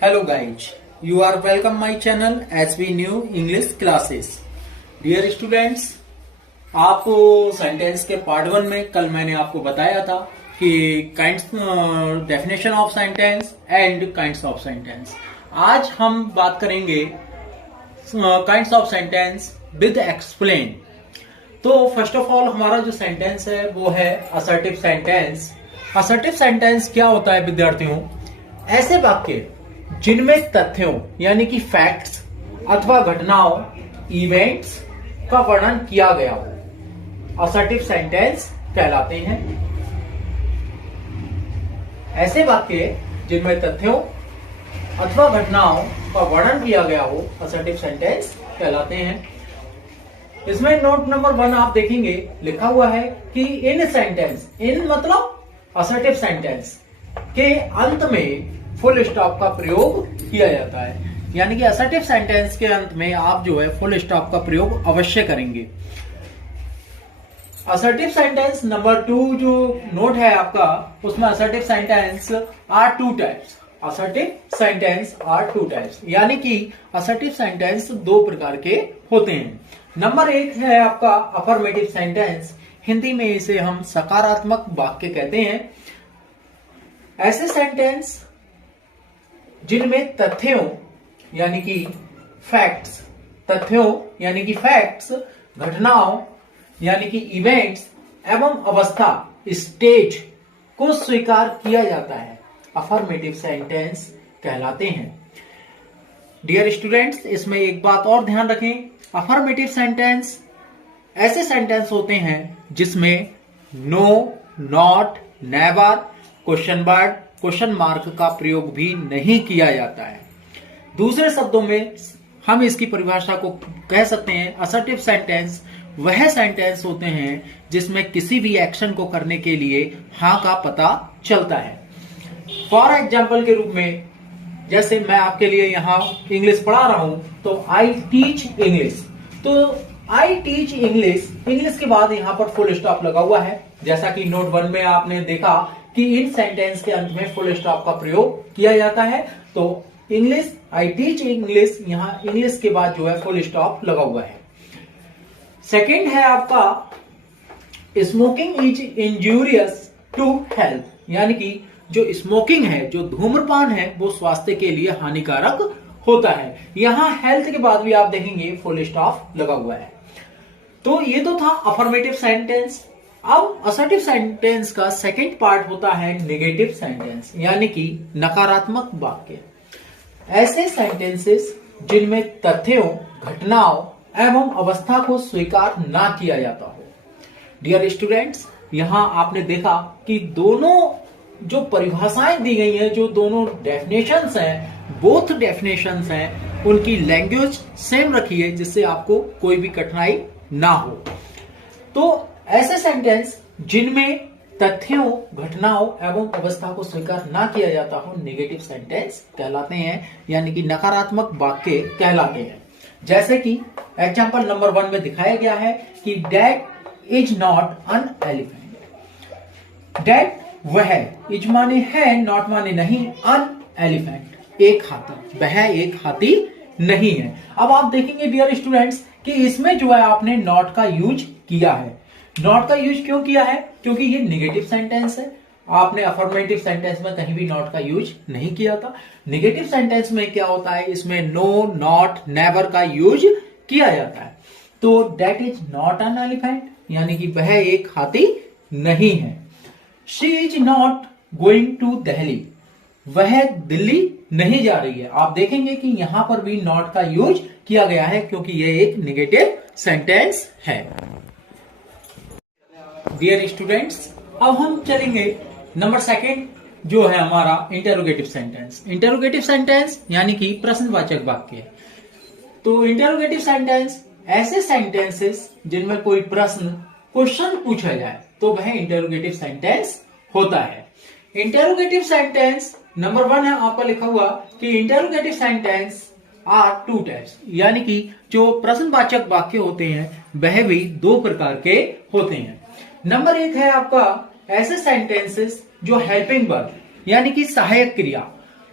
Hello guys, you are welcome my channel SB New English Classes. Dear students, आपको sentence के part 1 में कल मैंने आपको बताया था कि kinds definition of sentence and kinds of sentence. आज हम बात करेंगे kinds of sentence with explain. तो फर्स्ट ऑफ ऑल हमारा जो सेंटेंस है वो है असर्टिव सेंटेंस। असर्टिव सेंटेंस क्या होता है विद्यार्थियों? ऐसे वाक्य जिनमें तथ्यों यानी कि फैक्ट्स अथवा घटनाओं इवेंट्स का वर्णन किया गया हो असर्टिव सेंटेंस कहलाते हैं। ऐसे वाक्य जिनमें तथ्यों अथवा घटनाओं का वर्णन किया गया हो असर्टिव सेंटेंस कहलाते हैं। इसमें नोट नंबर 1 आप देखेंगे लिखा हुआ है कि इन सेंटेंस, इन मतलब असर्टिव सेंटेंस के अंत में फुल स्टॉप का प्रयोग किया जाता है, यानी कि असर्टिव सेंटेंस के अंत में आप जो है फुल स्टॉप का प्रयोग अवश्य करेंगे। असर्टिव सेंटेंस नंबर 2 जो नोट है आपका, उसमें assertive sentence are 2 types. Assertive sentence are 2 types, यानी कि असर्टिव सेंटेंस 2 प्रकार के होते हैं। नंबर 1 है आपका अफर्मेटिव सेंटेंस, हिंदी में इसे हम सकारात्मक वाक्य कहते हैं। ऐसे सेंटेंस जिनमें तथ्यों यानी कि फैक्ट्स, तथ्यों यानी कि फैक्ट्स, घटनाओं यानी कि इवेंट्स एवं अवस्था स्टेज को स्वीकार किया जाता है, अफर्मेटिव सेंटेंस कहलाते हैं। डियर स्टूडेंट्स, इसमें एक बात और ध्यान रखें, अफर्मेटिव सेंटेंस ऐसे सेंटेंस होते हैं जिसमें no, not, never, question word, question mark का प्रयोग भी नहीं किया जाता है। दूसरे शब्दों में हम इसकी परिभाषा को कह सकते हैं, असर्टिव सेंटेंस वह सेंटेंस होते हैं जिसमें किसी भी एक्शन को करने के लिए हां का पता चलता है। फॉर एग्जाम्पल के रूप में, जैसे मैं आपके लिए यहां इंग्लिश पढ़ा रहा हूं, तो आई टीच इंग्लिश, तो आई टीच इंग्लिश, इंग्लिश के बाद यहां पर फुल स्टॉप लगा हुआ है। जैसा कि नोट 1 में आपने देखा कि इन सेंटेंस के अंत में फुल स्टॉप का प्रयोग किया जाता है। तो इंग्लिश, आई टीच इंग्लिश, यहां इंग्लिश के बाद जो है फुल स्टॉप लगा हुआ है। सेकंड है आपका smoking is injurious to health, यानी कि जो स्मोकिंग है, जो धूम्रपान है, वो स्वास्थ्य के लिए हानिकारक होता है। यहां हेल्थ के बाद भी आप देखेंगे फुल स्टॉप लगा हुआ है। तो ये तो था अफर्मेटिव सेंटेंस। अब असर्टिव सेंटेंस का सेकंड पार्ट होता है नेगेटिव सेंटेंस, यानी कि नकारात्मक वाक्य। ऐसे सेंटेंसेस जिनमें तथ्यों, घटनाओं एवं अवस्था को स्वीकार ना किया जाता हो। डियर स्टूडेंट्स, यहां आपने देखा कि दोनों जो परिभाषाएं दी गई हैं, जो दोनों डेफिनेशंस हैं, बोथ डेफिनेशंस हैं, उनकी लैंग्वेज सेम रखिए जिससे आपको कोई भी कठिनाई ना हो। तो ऐसे सेंटेंस जिनमें तथ्यों, घटनाओं एवं अवस्था को स्वीकार ना किया जाता हो नेगेटिव सेंटेंस कहलाते हैं, यानी कि नकारात्मक वाक्य कहलाते हैं। जैसे कि एग्जांपल नंबर 1 में दिखाया गया है कि that is not an elephant. That वह, इज माने है, नॉट माने नहीं, अन एलिफेंट एक हाथी, वह एक हाथी नहीं है। अब आप देखेंगे डियर स्टूडेंट्स कि इसमें जो है आपने नॉट का यूज किया है। नॉट का यूज क्यों किया है? क्योंकि ये नेगेटिव सेंटेंस है। आपने अफर्मेटिव सेंटेंस में कहीं भी नॉट का यूज नहीं किया था। नेगेटिव सेंटेंस में क्या होता है, इसमें नो, नॉट, नेवर का यूज किया जाता है। तो that is not an elephant, यानी कि वह एक हाथी नहीं है। She is not going to Delhi, वह दिल्ली नहीं जा रही है। आप देखेंगे कि यहां पर भी नॉट का यूज किया गया है क्योंकि यह एक नेगेटिव सेंटेंस है। डियर स्टूडेंट्स, अब हम चलेंगे नंबर 2 जो है हमारा इंटेरोगेटिव सेंटेंस। इंटेरोगेटिव सेंटेंस यानी कि प्रश्नवाचक वाक्य। तो इंटेरोगेटिव सेंटेंस ऐसे सेंटेंसेस जिनमें कोई प्रश्न, क्वेश्चन पूछा जाए तो वह इंटेरोगेटिव सेंटेंस होता है। इंटेरोगेटिव सेंटेंस नंबर 1 है आपका लिखा हुआ कि इंटेरोगेटिव सेंटेंस आर 2 टाइप्स, यानी कि जो प्रश्नवाचक वाक्य होते हैं वह भी 2 प्रकार के होते हैं। नंबर 1 है आपका ऐसे सेंटेंसेस जो हेल्पिंग वर्ब यानी कि सहायक क्रिया,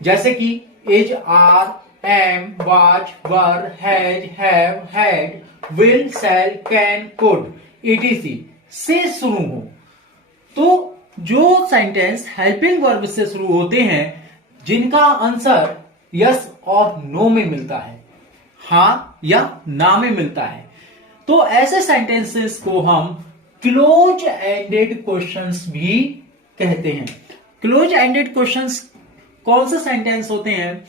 जैसे कि is, are, am, was, were, has, have, had, will, shall, can, could, ETC से शुरू हो। तो जो सेंटेंस हेल्पिंग वर्ब से शुरू होते हैं, जिनका आंसर यस और नो में मिलता है, हां या ना में मिलता है, तो ऐसे सेंटेंसेस को हम क्लोज एंडेड क्वेश्चंस भी कहते हैं। क्लोज एंडेड क्वेश्चंस कौन से सेंटेंस होते हैं?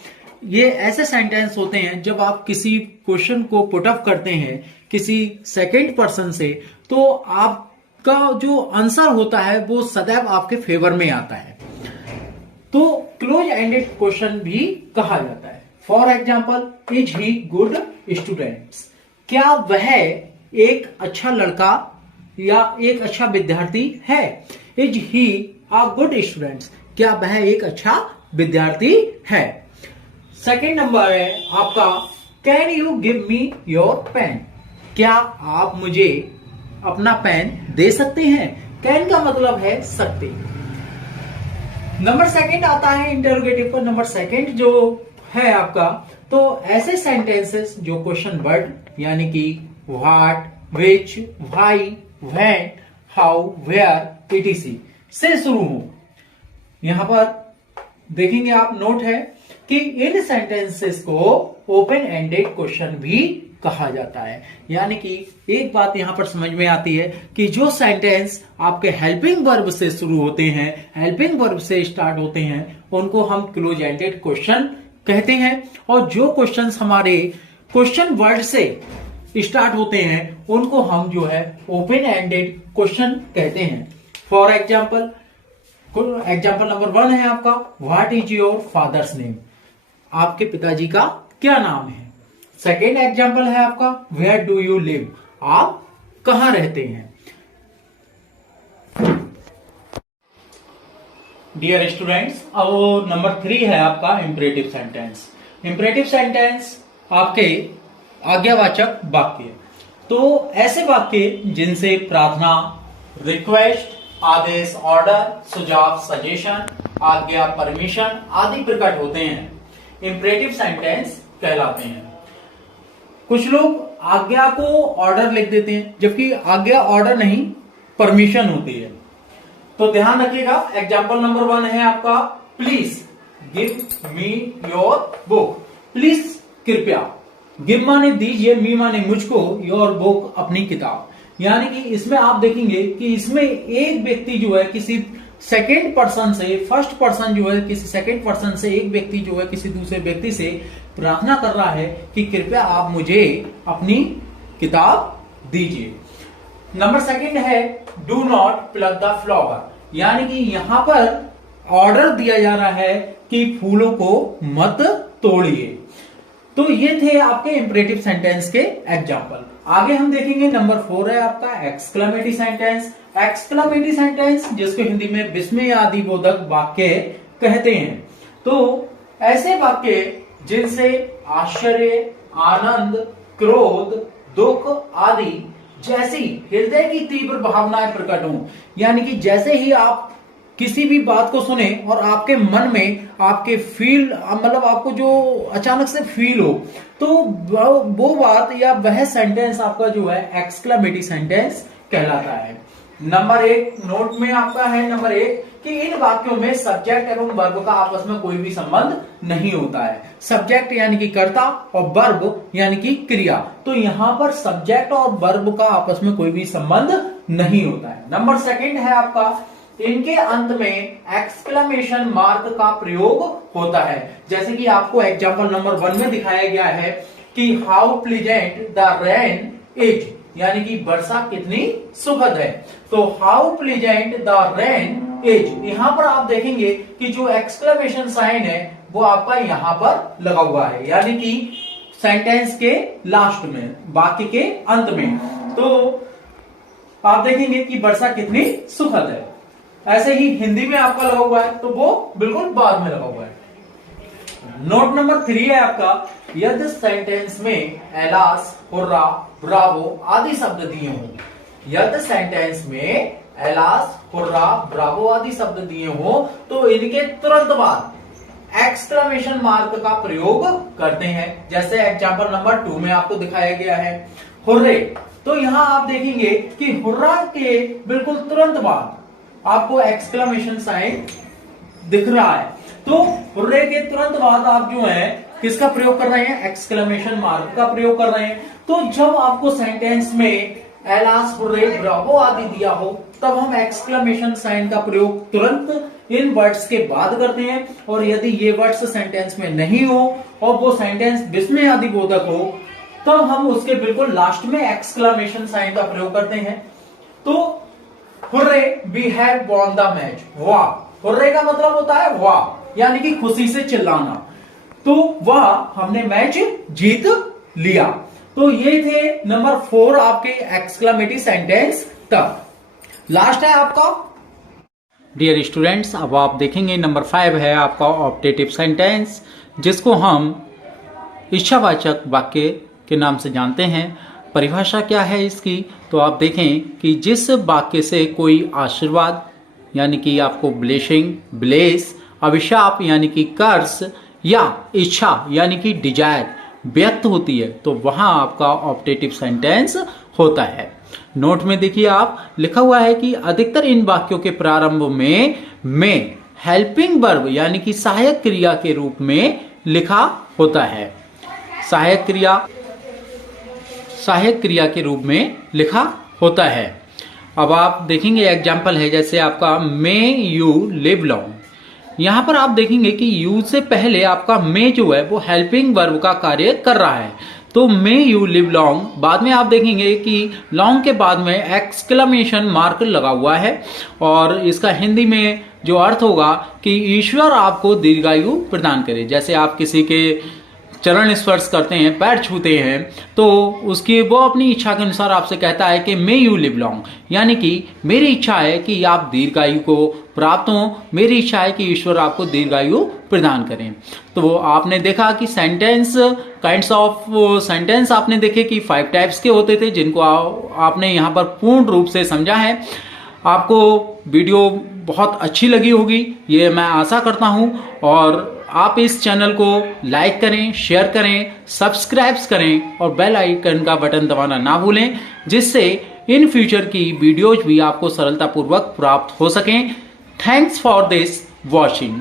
ये ऐसे सेंटेंस होते हैं जब आप किसी क्वेश्चन को पुट अप करते हैं किसी सेकंड पर्सन से, तो आपका जो आंसर होता है वो सदैव आपके फेवर में आता है, तो क्लोज एंडेड क्वेश्चन भी कहा जाता है। For example, is he good students, क्या वह एक अच्छा लड़का या एक अच्छा विद्यार्थी है? Is he a good student, क्या वह एक अच्छा विद्यार्थी है? सेकेंड नंबर है आपका, can you give me your pen, क्या आप मुझे अपना पेन दे सकते हैं? कैन का मतलब है सकते। नंबर सेकंड आता है इंटरोगेटिव पर। नंबर सेकंड जो है आपका, तो ऐसे सेंटेंसेस जो क्वेश्चन वर्ड यानी कि what, which, why, when, how, where, ETC से शुरू हो। यहां पर देखेंगे आप, नोट है कि इन सेंटेंसेस को ओपन एंडेड क्वेश्चन भी कहा जाता है। यानी कि एक बात यहां पर समझ में आती है कि जो सेंटेंस आपके हेल्पिंग वर्ब से शुरू होते हैं, हेल्पिंग वर्ब से स्टार्ट होते हैं, उनको हम क्लोज एंडेड क्वेश्चन कहते हैं, और जो क्वेश्चंस हमारे क्वेश्चन वर्ड से स्टार्ट होते हैं उनको हम जो है ओपन एंडेड क्वेश्चन कहते हैं। फॉर एग्जाम्पल नंबर 1 है आपका, what is your father's name, आपके पिताजी का क्या नाम है? सेकेंड एग्जाम्पल है आपका, वेयर डू यू लिव, आप कहां रहते हैं? डियर स्टूडेंट्स, अब नंबर 3 है आपका इंपरेटिव सेंटेंस। इंपरेटिव सेंटेंस आपके आज्ञावाचक वाक्य, तो ऐसे वाक्य जिनसे प्रार्थना, रिक्वेस्ट, आदेश, ऑर्डर, सुझाव, सजेशन, आज्ञा, परमिशन आदि प्रकट होते हैं, इंपरेटिव सेंटेंस कहलाते हैं। कुछ लोग आज्ञा को ऑर्डर लिख देते हैं, जबकि आज्ञा ऑर्डर नहीं परमिशन होती है। तो ध्यान रखिएगा। एग्जाम्पल नंबर 1 है आपका, please give me your book, please कृपया, गिव माने दीजिए, मी माने मुझको, योर बुक अपनी किताब। यानी कि इसमें आप देखेंगे कि इसमें एक व्यक्ति जो है किसी सेकेंड पर्सन से, फर्स्ट पर्सन जो है किसी सेकेंड पर्सन से, एक व्यक्ति जो है किसी दूसरे व्यक्ति से प्रार्थना कर रहा है कि कृपया आप मुझे अपनी किताब दीजिए। नंबर सेकंड है, do not plug the flower, यानी कि यहां पर ऑर्डर दिया जा रहा है कि फूलों को मत तोड़िए। तो ये थे आपके इंपरेटिव सेंटेंस के एग्जाम्पल। आगे हम देखेंगे नंबर 4 है आपका एक्सक्लेमेटरी सेंटेंस। एक्सक्लेमेटरी सेंटेंस जिसको हिंदी में विस्मय आदि बोधक वाक्य कहते हैं। तो ऐसे वाक्य जिनसे आश्चर्य, आनंद, क्रोध, दुख आदि जैसी हृदय की तीव्र भावनाएं प्रकट हों, यानी कि जैसे ही आप किसी भी बात को सुने और आपके मन में आपके फील, मतलब आपको जो अचानक से फील हो, तो वो बात या वह सेंटेंस आपका जो है एक्सक्लेमेटरी सेंटेंस कहलाता है। नंबर 1 नोट में आपका है, नंबर 1 कि इन वाक्यों में सब्जेक्ट एवं वर्ब का आपस में कोई भी संबंध नहीं होता है। सब्जेक्ट यानी कि कर्ता और वर्ब यानी कि क्रिया, तो यहां पर सब्जेक्ट और वर्ब का आपस में कोई भी संबंध नहीं होता है। नंबर 2 है आपका, इनके अंत में एक्सक्लेमेशन मार्क का प्रयोग होता है। जैसे कि आपको एग्जांपल नंबर 1 में दिखाया गया है कि how pleasant the rain is, यानी कि वर्षा कितनी सुखद है। तो how pleasant the rain is, यहां पर आप देखेंगे कि जो एक्सक्लेमेशन साइन है वो आपका यहां पर लगा हुआ है, यानी कि सेंटेंस के लास्ट में, वाक्य के अंत में। तो आप देखेंगे कि वर्षा कितनी सुखद है। ऐसे ही हिंदी में आपका लगा हुआ है तो वो बिल्कुल बाद में लगा हुआ है। नोट नंबर 3 है आपका, यदि सेंटेंस में एलास, हुर्रा, ब्रावो आदि शब्द दिए हों, यदि सेंटेंस में एलास, हुर्रा, ब्रावो आदि शब्द दिए हों, तो इनके तुरंत बाद एक्सक्लेमेशन मार्क का प्रयोग करते हैं। जैसे एग्जांपल नंबर 2 में आपको दिखाया गया है हुर्रे। तो यहां आप देखेंगे कि हुर्रा के बिल्कुल तुरंत बाद आपको एक्सक्लेमेशन साइन दिख रहा है। तो हुर्रे के तुरंत बाद आप जो है किसका प्रयोग कर रहे हैं, एक्सक्लेमेशन मार्क का प्रयोग कर रहे हैं। तो जब आपको सेंटेंस में एलास, हुर्रे, ब्रावो आदि दिया हो तब हम एक्सक्लेमेशन साइन का प्रयोग तुरंत इन वर्ड्स के बाद करते हैं। और यदि ये वर्ड्स सेंटेंस में नहीं हो और वो सेंटेंस विस्मय आदि बोधक हो तब हम उसके बिल्कुल लास्ट में एक्सक्लेमेशन साइन का प्रयोग करते हैं। तो hurray, we have won the match. वाह, हुर्रे का मतलब होता है वाह, यानी कि खुशी से चिल्लाना। तो वाह, हमने मैच जीत लिया। तो ये थे नंबर 4 आपके एक्सक्लेमेटरी सेंटेंस। तक लास्ट है आपका डियर स्टूडेंट्स। अब आप देखेंगे नंबर 5 है आपका ऑप्टेटिव सेंटेंस, जिसको हम इच्छावाचक वाक्य के नाम से जानते हैं। परिभाषा क्या है इसकी, तो आप देखें कि जिस वाक्य से कोई आशीर्वाद यानी कि आपको ब्लेसिंग, ब्लेस, अभिशाप यानी कि कर्स या इच्छा यानी कि डिजायर व्यक्त होती है तो वहां आपका ऑप्टेटिव सेंटेंस होता है। नोट में देखिए आप लिखा हुआ है कि अधिकतर इन वाक्यों के प्रारंभ में हेल्पिंग वर्ब यानी कि सहायक क्रिया के रूप में लिखा होता है। सहायक क्रिया के रूप में लिखा होता है। अब आप देखेंगे एग्जाम्पल है जैसे आपका मे यू लिव लॉन्ग। यहां पर आप देखेंगे कि यू से पहले आपका मे जो है वो हेल्पिंग वर्ब का कार्य कर रहा है। तो मे यू लिव लॉन्ग, बाद में आप देखेंगे कि लॉन्ग के बाद में एक्सक्लेमेशन मार्क लगा हुआ है और इसका हिंदी में जो अर्थ होगा कि ईश्वर आपको दीर्घायु प्रदान करे। जैसे आप किसी के चरण स्पर्श करते हैं, पैर छूते हैं, तो उसकी वो अपनी इच्छा के अनुसार आपसे कहता है कि मे यू लिव लॉन्ग, यानी कि मेरी इच्छा है कि आप दीर्घायु को प्राप्त हो, मेरी इच्छा है कि ईश्वर आपको दीर्घायु प्रदान करें। तो आपने देखा कि काइंड्स ऑफ सेंटेंस आपने देखे कि 5 टाइप्स के होते थे, जिनको आपने यहाँ पर पूर्ण रूप से समझा है। आपको वीडियो बहुत अच्छी लगी होगी ये मैं आशा करता हूं, और आप इस चैनल को लाइक करें, शेयर करें, सब्सक्राइब करें और बेल आइकन का बटन दबाना ना भूलें, जिससे इन फ्यूचर की वीडियोज भी आपको सरलतापूर्वक प्राप्त हो सकें। Thanks for this watching.